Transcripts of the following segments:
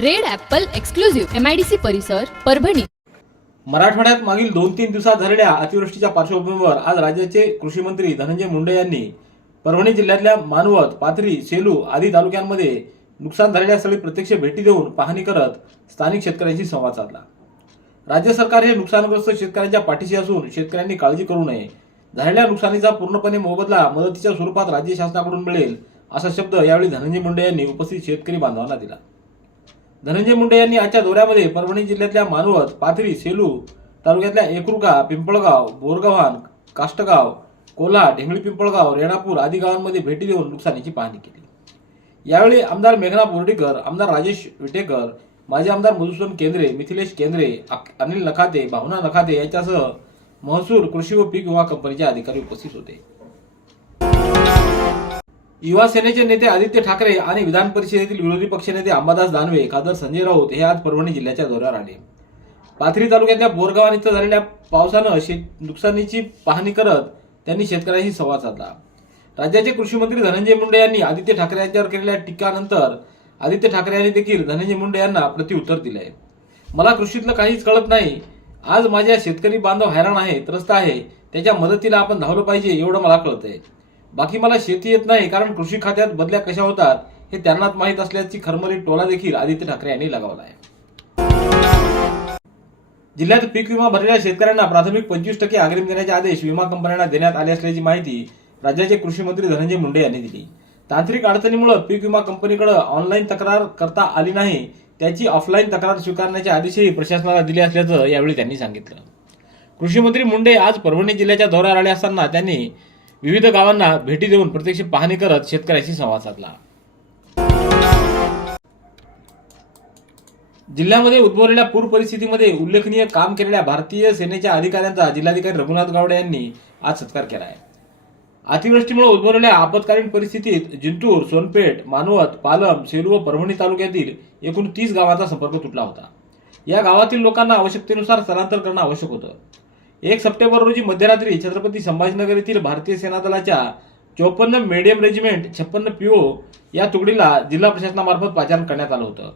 Red apple exclusive MIDC परिसर परभणी. मराठवाड्यात मागील दोन तीन दिवसात झालेल्या अतिवृष्टीच्या पार्श्वभूमीवर आज राज्याचे कृषी मंत्री धनंजय मुंडे यांनी परभणी जिल्ह्यातल्या मानवत पाथरी सेलू आदी तालुक्यांमध्ये नुकसान झालेल्या स्थळी प्रत्यक्ष भेटी देऊन पाहणी करत स्थानिक शेतकऱ्यांशी संवाद साधला. राज्य सरकार हे नुकसानग्रस्त शेतकऱ्यांच्या पाठीशी असून शेतकऱ्यांनी काळजी करू नये. झालेल्या नुकसानीचा पूर्णपणे मोबदला मदतीच्या स्वरूपात राज्य शासनाकडून मिळेल असा शब्द यावेळी धनंजय मुंडे यांनी उपस्थित शेतकरी बांधवांना दिला. धनंजय मुंडे यांनी आजच्या दौऱ्यामध्ये परभणी जिल्ह्यातल्या मानवत पाथरी सेलू तालुक्यातल्या एकुरगा पिंपळगाव बोरगव्हाण काष्टगाव कोल्हा ढेंगळी पिंपळगाव रेणापूर आदी गावांमध्ये भेटी देऊन नुकसानीची पाहणी केली. यावेळी आमदार मेघना बोर्डीकर आमदार राजेश विटेकर माजी आमदार मधुसूदन केंद्रे मिथिलेश केंद्रे अनिल नखाते भावना नखाते यांच्यासह महसूल कृषी व पीक विमा कंपनीचे अधिकारी उपस्थित होते. युवा सेनेचे नेते आदित्य ठाकरे आणि विधान परिषदेतील विरोधी पक्षनेते अंबादास दानवे खासदार संजय राऊत हे आज परभणी जिल्ह्याच्या दौऱ्यावर आले. पाथरी तालुक्यातल्या बोरगाव इथं झालेल्या पावसानं शेत नुकसानीची पाहणी करत त्यांनी शेतकऱ्यांशी संवाद साधला. राज्याचे कृषी मंत्री धनंजय मुंडे यांनी आदित्य ठाकरे यांच्यावर केलेल्या टीकानंतर आदित्य ठाकरे यांनी देखील धनंजय मुंडे यांना प्रत्युत्तर दिलंय. मला कृषीतलं काहीच कळत नाही. आज माझ्या शेतकरी बांधव हैराण आहे त्रस्त आहे. त्याच्या मदतीला आपण धावलं पाहिजे एवढं मला कळतंय. बाकी मला शेती येत नाही कारण कृषी खात्यात बदल्या कशा होतात हे त्यांनाच माहीत असल्याची खरमरी टोला देखील आदित्य ठाकरे यांनी लगावला आहे. जिल्ह्यात पीक विमा भरलेल्या शेतकऱ्यांना प्राथमिक पंचवीस टक्के अग्रिम देण्याचे आदेश विमा कंपन्यांना देण्यात आले असल्याची माहिती राज्याचे कृषी मंत्री धनंजय मुंडे यांनी दिली. तांत्रिक अडचणीमुळे पीक विमा कंपनीकडे ऑनलाईन तक्रार करता आली नाही त्याची ऑफलाईन तक्रार स्वीकारण्याचे आदेशही प्रशासनाला दिले असल्याचं यावेळी त्यांनी सांगितलं. कृषी मंत्री मुंडे आज परभणी जिल्ह्याच्या दौऱ्यावर आले असताना त्यांनी विविध गावांना भेटी देऊन प्रत्यक्ष पाहणी करत शेतकऱ्यांशी संवाद साधला. जिल्ह्यामध्ये उद्भवलेल्या पूर परिस्थितीमध्ये उल्लेखनीय काम केलेल्या भारतीय सेनेच्या अधिकाऱ्यांचा जिल्हाधिकारी रघुनाथ गावडे यांनी आज सत्कार केला आहे. अतिवृष्टीमुळे उद्भवलेल्या आपत्कालीन परिस्थितीत जिंतूर सोनपेठ मानवत पालम सेलू व परभणी तालुक्यातील एकूण तीस गावांचा संपर्क तुटला होता. या गावातील लोकांना आवश्यकतेनुसार स्थलांतर करणं आवश्यक होतं. एक सप्टेंबर रोजी मध्यरात्री छत्रपती संभाजीनगर येथील भारतीय सेना दलाच्या चोपन्न मेडियम रेजिमेंट छप्पन्न पीओ या तुकडीला जिल्हा प्रशासनामार्फत पाचारण करण्यात आलं होतं.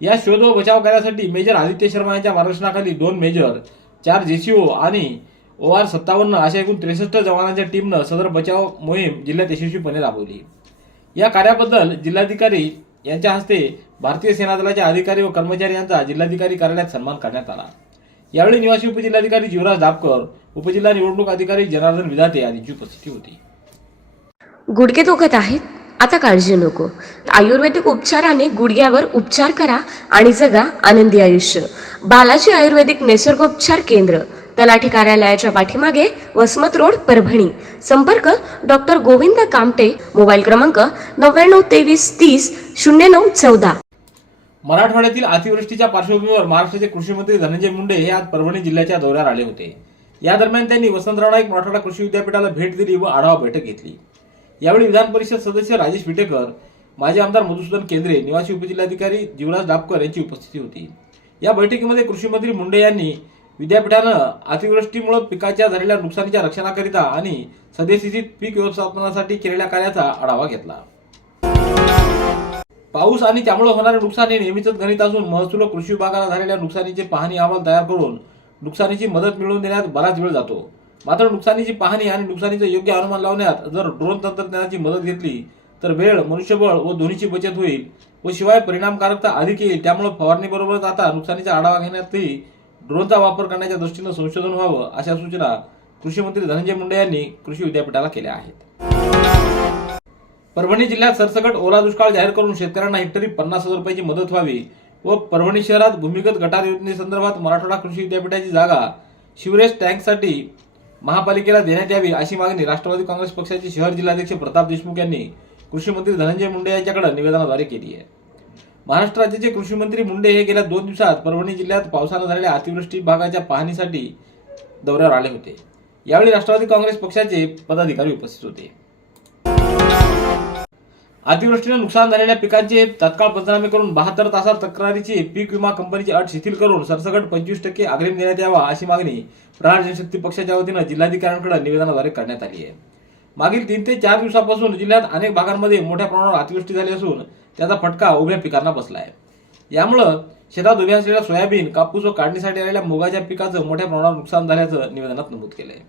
या शोध व बचाव कार्यासाठी मेजर आदित्य शर्मा यांच्या मार्गदर्शनाखाली दोन मेजर चार जेसीओ आणि ओ आर सत्तावन्न अशा एकूण त्रेसष्ट जवानांच्या टीमनं सदर बचाव मोहीम जिल्ह्यात यशस्वीपणे राबवली. या कार्याबद्दल जिल्हाधिकारी यांच्या हस्ते भारतीय सेना दलाच्या अधिकारी व कर्मचारी यांचा जिल्हाधिकारी कार्यालयात सन्मान करण्यात आला. यावेळी निवासी उपजिल्हाधिकारी जीवराज दाबकर उपजिल्हा निवडणूक अधिकारी जनार्दन विधाते आदींची उपस्थिती होती. गुडघे दुखत आहेत? आता काळजी नको. आयुर्वेदिक उपचाराने गुडघ्यावर उपचार करा आणि जगा आनंदी आयुष्य. बालाजी आयुर्वेदिक निसर्गोपचार केंद्र तलाठी कार्यालयाच्या पाठीमागे वसमत रोड परभणी. संपर्क डॉक्टर गोविंद कामटे मोबाईल क्रमांक नव्याण्णव तेवीस तीस शून्य नऊ चौदा. मराठवाड्यातील अतिवृष्टीच्या पार्श्वभूमीवर महाराष्ट्राचे कृषी मंत्री धनंजय मुंडे हे आज परभणी जिल्ह्याच्या दौऱ्यावर आले होते. या दरम्यान त्यांनी वसंतराव नाईक मराठवाडा कृषी विद्यापीठाला भेट दिली व आढावा बैठक घेतली. यावेळी विधान परिषद सदस्य राजेश विटेकर माजी आमदार मधुसूदन केंद्रे निवासी उपजिल्हाधिकारी जीवराज डापकर यांची उपस्थिती होती. या बैठकीमध्ये कृषी मंत्री मुंडे यांनी विद्यापीठानं अतिवृष्टीमुळे पिकाच्या झालेल्या नुकसानीच्या रक्षणाकरिता आणि सद्यस्थितीत पीक व्यवस्थापनासाठी केलेल्या कार्याचा आढावा घेतला. पाऊस आणि त्यामुळे होणारे नुकसान हे नेहमीच गणित असून महसूल कृषी विभागाला झालेल्या नुकसानीचे पाहणी अहवाल तयार करून नुकसानीची मदत मिळवून देण्यात बराच वेळ जातो. मात्र नुकसानीची पाहणी आणि नुकसानीचं योग्य अनुमान लावण्यात जर ड्रोन तंत्रज्ञानाची मदत घेतली तर वेळ मनुष्यबळ व दोन्हीची बचत होईल व शिवाय परिणामकारकता अधिक येईल त्यामुळे फवारणीबरोबरच आता नुकसानीचा आढावा घेण्यातही ड्रोनचा वापर करण्याच्या दृष्टीनं संशोधन व्हावं अशा सूचना कृषी मंत्री धनंजय मुंडे यांनी कृषी विद्यापीठाला केल्या आहेत. परभणी जिल्ह्यात सरसकट ओला दुष्काळ जाहीर करून शेतकऱ्यांना हेक्टरी पन्नास हजार रुपयाची मदत व्हावी व परभणी शहरात भूमिगत गटार योजनेसंदर्भात मराठवाडा कृषी विद्यापीठाची जागा शिवरेज टँकसाठी महापालिकेला देण्यात यावी अशी मागणी राष्ट्रवादी काँग्रेस पक्षाचे शहर जिल्हाध्यक्ष प्रताप देशमुख यांनी कृषी मंत्री धनंजय मुंडे यांच्याकडे निवेदनाद्वारे केली आहे. महाराष्ट्र राज्याचे कृषी मंत्री मुंडे हे गेल्या दोन दिवसात परभणी जिल्ह्यात पावसानं झालेल्या अतिवृष्टी भागाच्या पाहणीसाठी दौऱ्यावर आले होते. यावेळी राष्ट्रवादी काँग्रेस पक्षाचे पदाधिकारी उपस्थित होते. अतिवृष्टीने नुकसान झालेल्या पिकांचे तत्काळ पंचनामे करून बहात्तर तासात तक्रारीची पीक विमा कंपनीची अट शिथिल करून सरसकट पंचवीस टक्के अग्रिम देण्यात यावा अशी मागणी प्रहार जनशक्ती पक्षाच्या वतीनं जिल्हाधिकाऱ्यांकडे निवेदनाद्वारे करण्यात आली आहे. मागील तीन ते चार दिवसापासून जिल्ह्यात अनेक भागांमध्ये मोठ्या प्रमाणावर अतिवृष्टी झाली असून त्याचा फटका उभ्या पिकांना बसला आहे. यामुळं शेतात उभ्या असलेल्या सोयाबीन कापूस व काढणीसाठी आलेल्या मुगाच्या पिकाचं मोठ्या प्रमाणावर नुकसान झाल्याचं निवेदनात नमूद केलं आहे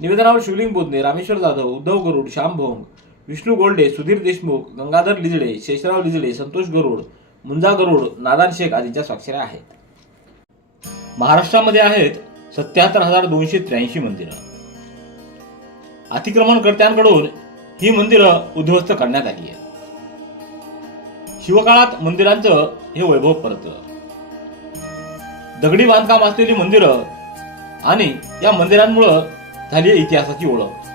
निवेदनावर शिवलिंग बोधने रामेश्वर जाधव उद्धव गरुड श्याम भोंग विष्णू गोल्डे सुधीर देशमुख गंगाधर लिजडे शेषराव लिजडे संतोष गरुड मुंजा गरुड नादान शेख आदींच्या स्वाक्षऱ्या आहेत. महाराष्ट्रामध्ये आहेत सत्याहत्तर हजार दोनशे त्र्याऐंशी मंदिरं. अतिक्रमणकर्त्यांकडून ही मंदिरं उद्ध्वस्त करण्यात आली आहेत. शिवकाळात मंदिरांचं हे वैभव परतलं. दगडी बांधकाम असलेली मंदिरं आणि या मंदिरांमुळं झाली इतिहासाची ओळख.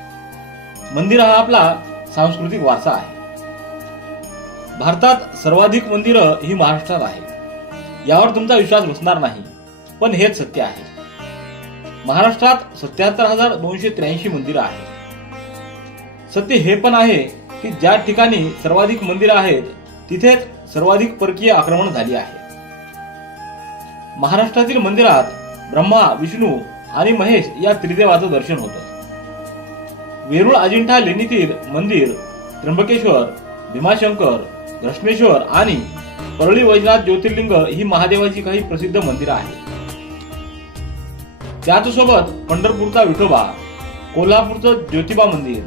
मंदिर हा आपला सांस्कृतिक वारसा आहे. भारतात सर्वाधिक मंदिरं ही महाराष्ट्रात आहेत. यावर तुमचा विश्वास बसणार नाही पण हेच सत्य आहे. महाराष्ट्रात सत्याहत्तर हजार दोनशे त्र्याऐंशी मंदिरं आहेत. सत्य हे पण आहे की ज्या ठिकाणी सर्वाधिक मंदिरं आहेत तिथेच सर्वाधिक परकीय आक्रमण झाली आहे. महाराष्ट्रातील मंदिरात ब्रह्मा विष्णू आणि महेश या त्रिदेवाचं दर्शन होतं. वेरूळ अजिंठा लेणीतील मंदिर त्र्यंबकेश्वर भीमाशंकर घृष्णेश्वर आणि परळी वैजनाथ ज्योतिर्लिंग ही महादेवाची काही प्रसिद्ध मंदिरं आहेत. त्याचसोबत पंढरपूरचा विठोबा कोल्हापूरचं ज्योतिबा मंदिर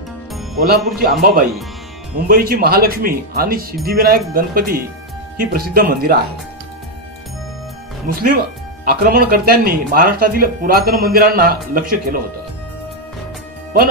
कोल्हापूरची अंबाबाई मुंबईची महालक्ष्मी आणि सिद्धिविनायक गणपती ही प्रसिद्ध मंदिरं आहेत. मुस्लिम आक्रमणकर्त्यांनी महाराष्ट्रातील पुरातन मंदिरांना लक्ष केलं होतं. पण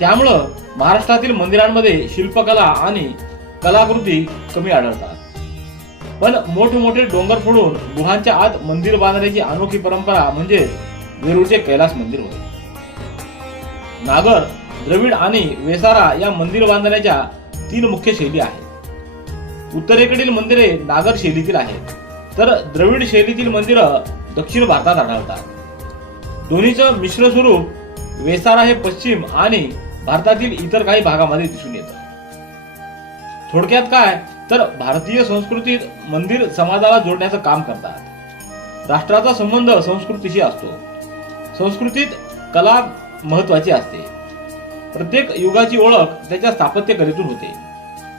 त्यामुळं महाराष्ट्रातील मंदिरांमध्ये शिल्पकला आणि कलाकृती कमी आढळतात. पण मोठमोठे डोंगर फोडून गुहांच्या आत मंदिर बांधण्याची अनोखी परंपरा म्हणजे वेरूळचे कैलास मंदिर होते नागर द्रविड आणि वेसारा या मंदिर बांधण्याच्या तीन मुख्य शैली आहेत. उत्तरेकडील मंदिरे नागर शैलीतील आहेत तर द्रविड शैलीतील मंदिरं दक्षिण भारतात आढळतात. दोन्हीचं मिश्र स्वरूप वेसारा हे पश्चिम आणि भारतातील इतर काही भागामध्ये दिसून येतं. थोडक्यात काय? तर भारतीय संस्कृतीत मंदिर समाजाला जोडण्याचं काम करतात. राष्ट्राचा संबंध संस्कृतीशी असतो. संस्कृतीत कला महत्वाची असते. प्रत्येक युगाची ओळख त्याच्या स्थापत्य कलेतून होते.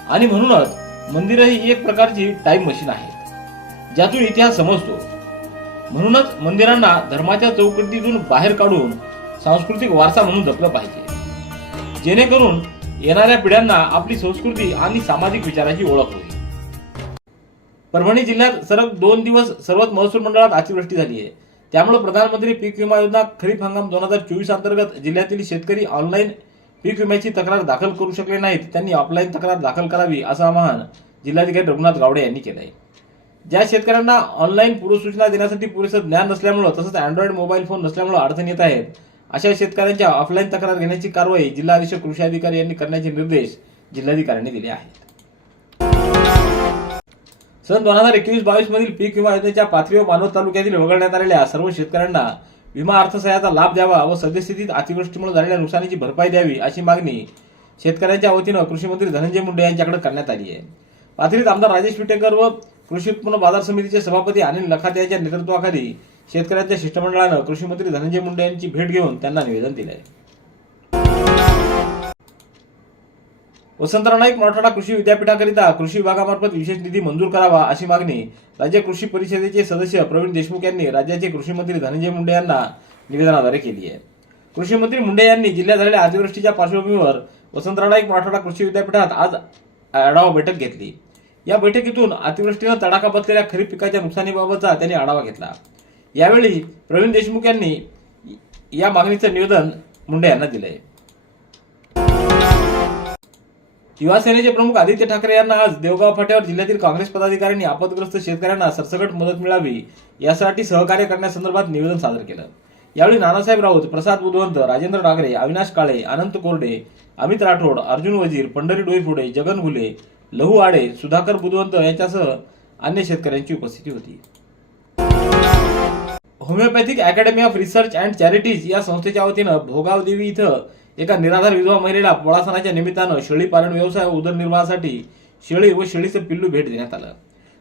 आणि म्हणूनच मंदिरं ही एक प्रकारची टाईम मशीन आहे ज्यातून इतिहास समजतो. म्हणूनच मंदिरांना धर्माच्या चौकटीतून बाहेर काढून सांस्कृतिक वारसा म्हणून जपलं पाहिजे. जेणेकरून येणाऱ्या पिढ्यांना आपली संस्कृती आणि सामाजिक विचाराची ओळख होईल. परभणी जिल्ह्यात सलग दोन दिवस सर्वच महसूल मंडळात अतिवृष्टी झाली आहे. त्यामुळे प्रधानमंत्री पीक विमा योजना खरीप हंगाम दोन हजार चोवीस अंतर्गत जिल्ह्यातील शेतकरी ऑनलाईन पीक विम्याची तक्रार दाखल करू शकले नाहीत. त्यांनी ऑफलाईन तक्रार दाखल करावी असं आवाहन जिल्हाधिकारी रघुनाथ गावडे यांनी केलं आहे ज्या शेतकऱ्यांना ऑनलाईन पूर्वसूचना देण्यासाठी पुरेसं ज्ञान नसल्यामुळं तसंच अँड्रॉइड मोबाईल फोन नसल्यामुळं अडचण येत आहेत अशा शेतकऱ्यांच्या ऑफलाईन तक्रार घेण्याची कारवाई जिल्हा अधीक्षक कृषी अधिकारी यांनी करण्याचे निर्देश जिल्हाधिकाऱ्यांनी दिले आहेत. सन दोन हजार एकवीस बावीस मधील पीक विमा योजनेच्या पाथरीवर व मानवत तालुक्यातील वगळण्यात आलेल्या सर्व शेतकऱ्यांना विमा अर्थसहाय्याचा लाभ द्यावा व सद्यस्थितीत अतिवृष्टीमुळे झालेल्या नुकसानीची भरपाई द्यावी अशी मागणी शेतकऱ्यांच्या वतीनं कृषी मंत्री धनंजय मुंडे यांच्याकडे करण्यात आली आहे. पाथरीत आमदार राजेश विटेकर व कृषी उत्पन्न बाजार समितीचे सभापती अनिल नखाते यांच्या नेतृत्वाखाली शेतकऱ्यांच्या शिष्टमंडळानं कृषी मंत्री धनंजय मुंडे यांची भेट घेऊन त्यांना निवेदन दिले वसंतराव नाईक मराठवाडा कृषी विद्यापीठाकरिता कृषी विभागामार्फत विशेष निधी मंजूर करावा अशी मागणी राज्य कृषी परिषदेचे सदस्य प्रवीण देशमुख यांनी राज्याचे कृषी मंत्री धनंजय मुंडे यांना निवेदनाद्वारे केली आहे. कृषी मंत्री मुंडे यांनी जिल्ह्यात झालेल्या अतिवृष्टीच्या पार्श्वभूमीवर वसंतराव नाईक मराठवाडा कृषी विद्यापीठात आज आढावा बैठक घेतली. या बैठकीतून अतिवृष्टीनं तडाखा बसलेल्या खरीप पिकाच्या नुकसानीबाबतचा त्यांनी आढावा घेतला. यावेळी प्रवीण देशमुख यांनी या मागणीचं निवेदन मुंडे यांना दिलंय. युवासेनेचे प्रमुख आदित्य ठाकरे यांना आज देवगाव फाट्यावर जिल्ह्यातील काँग्रेस पदाधिकाऱ्यांनी आपदग्रस्त शेतकऱ्यांना सरसकट मदत मिळावी यासाठी सहकार्य करण्यासंदर्भात निवेदन सादर केलं. यावेळी नानासाहेब राऊत प्रसाद बुधवंत राजेंद्र डागरे अविनाश काळे अनंत कोरडे अमित राठोड अर्जुन वजीर पंढरी डोईफुडे जगन घुले लहू आडे सुधाकर बुधवंत यांच्यासह अन्य शेतकऱ्यांची उपस्थिती होती. Homeopathic academy of research and charities या संस्थेच्या वतीनं भोगाव देवी इथं एका निराधार विधवा महिलेला पोळासणाच्या निमित्तानं शेळी पालन व्यवसाय उदरनिर्वाहासाठी शेळी व शेळीचं पिल्लू भेट देण्यात आलं.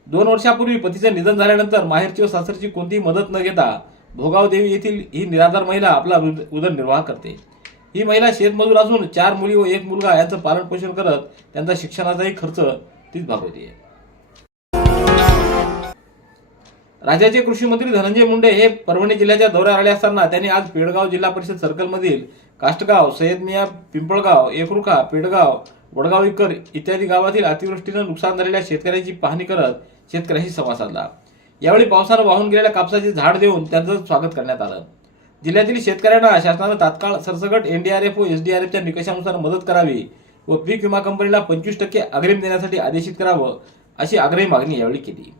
दोन वर्षापूर्वी पतीचं निधन झाल्यानंतर माहेरची व सासरची कोणतीही मदत न घेता भोगाव देवी येथील ही निराधार महिला आपला उदरनिर्वाह करते. ही महिला शेतमजूर असून चार मुली व एक मुलगा यांचं पालन पोषण करत त्यांचा शिक्षणाचाही खर्च तीच भागवते राज्याचे कृषी मंत्री धनंजय मुंडे हे परभणी जिल्ह्याच्या दौऱ्यावर आले असताना त्यांनी आज पेडगाव जिल्हा परिषद सर्कलमधील काष्टगाव सय्यदमिया पिंपळगाव एकरुखा पेडगाव वडगाव इकर इत्यादी गावातील अतिवृष्टीनं नुकसान झालेल्या शेतकऱ्यांची पाहणी करत शेतकऱ्यांशी संवाद साधला. यावेळी पावसानं वाहून गेलेल्या कापसाचे झाड देऊन त्यांचं स्वागत करण्यात आलं. जिल्ह्यातील शेतकऱ्यांना शासनानं तात्काळ सरसगट एनडीआरएफ व एसडीआरएफच्या निकषानुसार मदत करावी व पीक विमा कंपनीला पंचवीस टक्के अग्रिम देण्यासाठी आदेशित करावं अशी आग्रही मागणी यावेळी केली.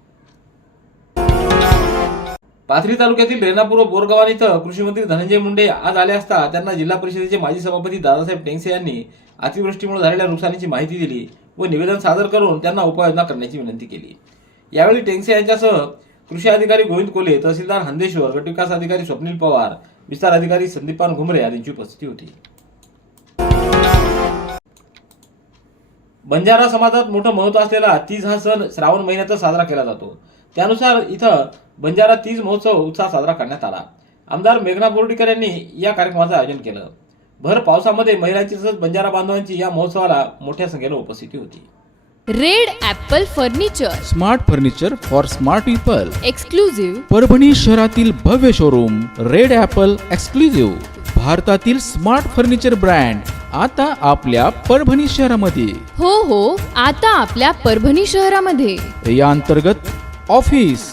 पाथरी तालुक्यातील रेणापूर व बोरगावान इथं कृषी मंत्री धनंजय मुंडे आज आले असता त्यांना जिल्हा परिषदेचे माजी सभापती दादासाहेब टेंगसे यांनी अतिवृष्टीमुळे झालेल्या नुकसानीची माहिती दिली व निवेदन सादर करून त्यांना उपाययोजना करण्याची विनंती केली. यावेळी टेंगसे यांच्यासह कृषी अधिकारी गोविंद कोले तहसीलदार हंदेश्वर गटविकास अधिकारी स्वप्नील पवार विस्तार अधिकारी संदीपान घुमरे आदींची उपस्थिती होती. बंजारा समाजात मोठं महत्त्व असलेला तीज हा सण श्रावण महिन्यातच साजरा केला जातो. त्यानुसार इथं बंजारा तीज महोत्सव उत्साह साजरा करण्यात आला. आमदार मेघना बोर्डीकर यांनी या कार्यक्रमाचं आयोजन केलं. भर पावसामध्ये महिलांची तसंच बंजारा बांधवांची या महोत्सवाला मोठ्या संख्येनं उपस्थिती होती. Red apple furniture. Smart furniture for smart people. Exclusive Parbhani शहरातील भव्य शोरूम रेड ॲपल एक्सक्लुझिव्ह. भारतातील स्मार्ट फर्निचर ब्रँड आता आपल्या परभणी शहरामध्ये. हो हो आता आपल्या परभणी शहरामध्ये. या अंतर्गत ऑफिस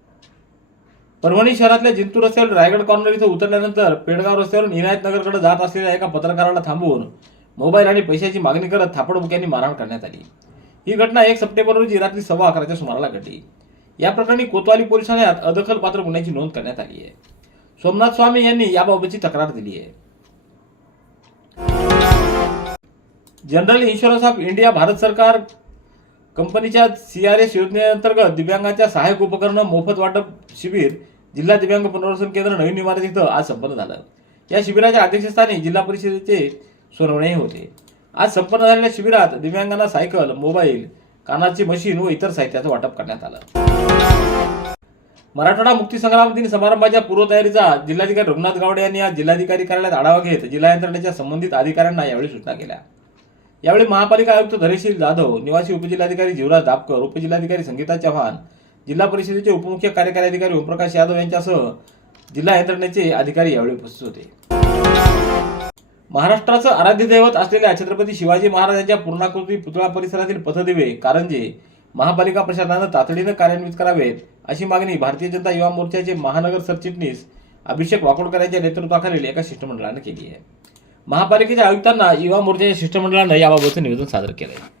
परभणी शहरातल्या जिंतूर रस्त्यावर रायगड कॉर्नर इथं उतरल्यानंतर पेडगाव रस्त्यावरून इनायत नगरकडे जात असलेल्या एका पत्रकाराला थांबवून मोबाईल आणि पैशाची मागणी करत थापडबुक्यांनी मारहाण करण्यात आली. ही घटना एक सप्टेंबर रोजी रात्री सव्वा अकराच्या सुमाराला घडली. या प्रकरणी कोतवाली पोलीस ठाण्यात अदखल पात्र गुन्ह्याची नोंद करण्यात आली आहे. सोमनाथ स्वामी यांनी याबाबतची तक्रार दिली आहे. General insurance of India Bharat सरकार कंपनीच्या सीआरएस योजनेअंतर्गत दिव्यांगांच्या सहाय्यक उपकरणं मोफत वाटप शिबिर जिल्हा दिव्यांग पुनर्वसन केंद्र नवीन इमारत इथं आज संपन्न झालं. या शिबिराच्या अध्यक्षस्थानी जिल्हा परिषदेचे सोनवणे होते. आज संपन्न झालेल्या शिबिरात दिव्यांगांना सायकल मोबाईल कानाची मशीन व इतर साहित्याचं वाटप करण्यात आलं. मराठवाडा मुक्ती संग्राम दिन समारंभाच्या पूर्वतयारीचा जिल्हाधिकारी रघुनाथ गावडे यांनी आज जिल्हाधिकारी कार्यालयात आढावा घेत जिल्हा यंत्रणेच्या संबंधित अधिकाऱ्यांना यावेळी सूचना केल्या. यावेळी महापालिका आयुक्त धरेशील जाधव निवासी उपजिल्हाधिकारी जीवराज दापकर उपजिल्हाधिकारी संगीता चव्हाण जिल्हा परिषदेचे उपमुख्य कार्यकारी अधिकारी ओमप्रकाश यादव यांच्यासह जिल्हा यंत्रणेचे अधिकारी यावेळी उपस्थित होते. महाराष्ट्राचं आराध्य दैवत असलेल्या छत्रपती शिवाजी महाराजांच्या पूर्णाकृती पुतळा परिसरातील पथदिवे कारंजे महापालिका प्रशासनानं तातडीनं कार्यान्वित करावेत अशी मागणी भारतीय जनता युवा मोर्चाचे महानगर सरचिटणीस अभिषेक वाकोडकर यांच्या नेतृत्वाखालील एका शिष्टमंडळानं केली आहे. महापालिकेच्या आयुक्तांना युवा मोर्चाच्या शिष्टमंडळानं याबाबतचं निवेदन सादर केलं आहे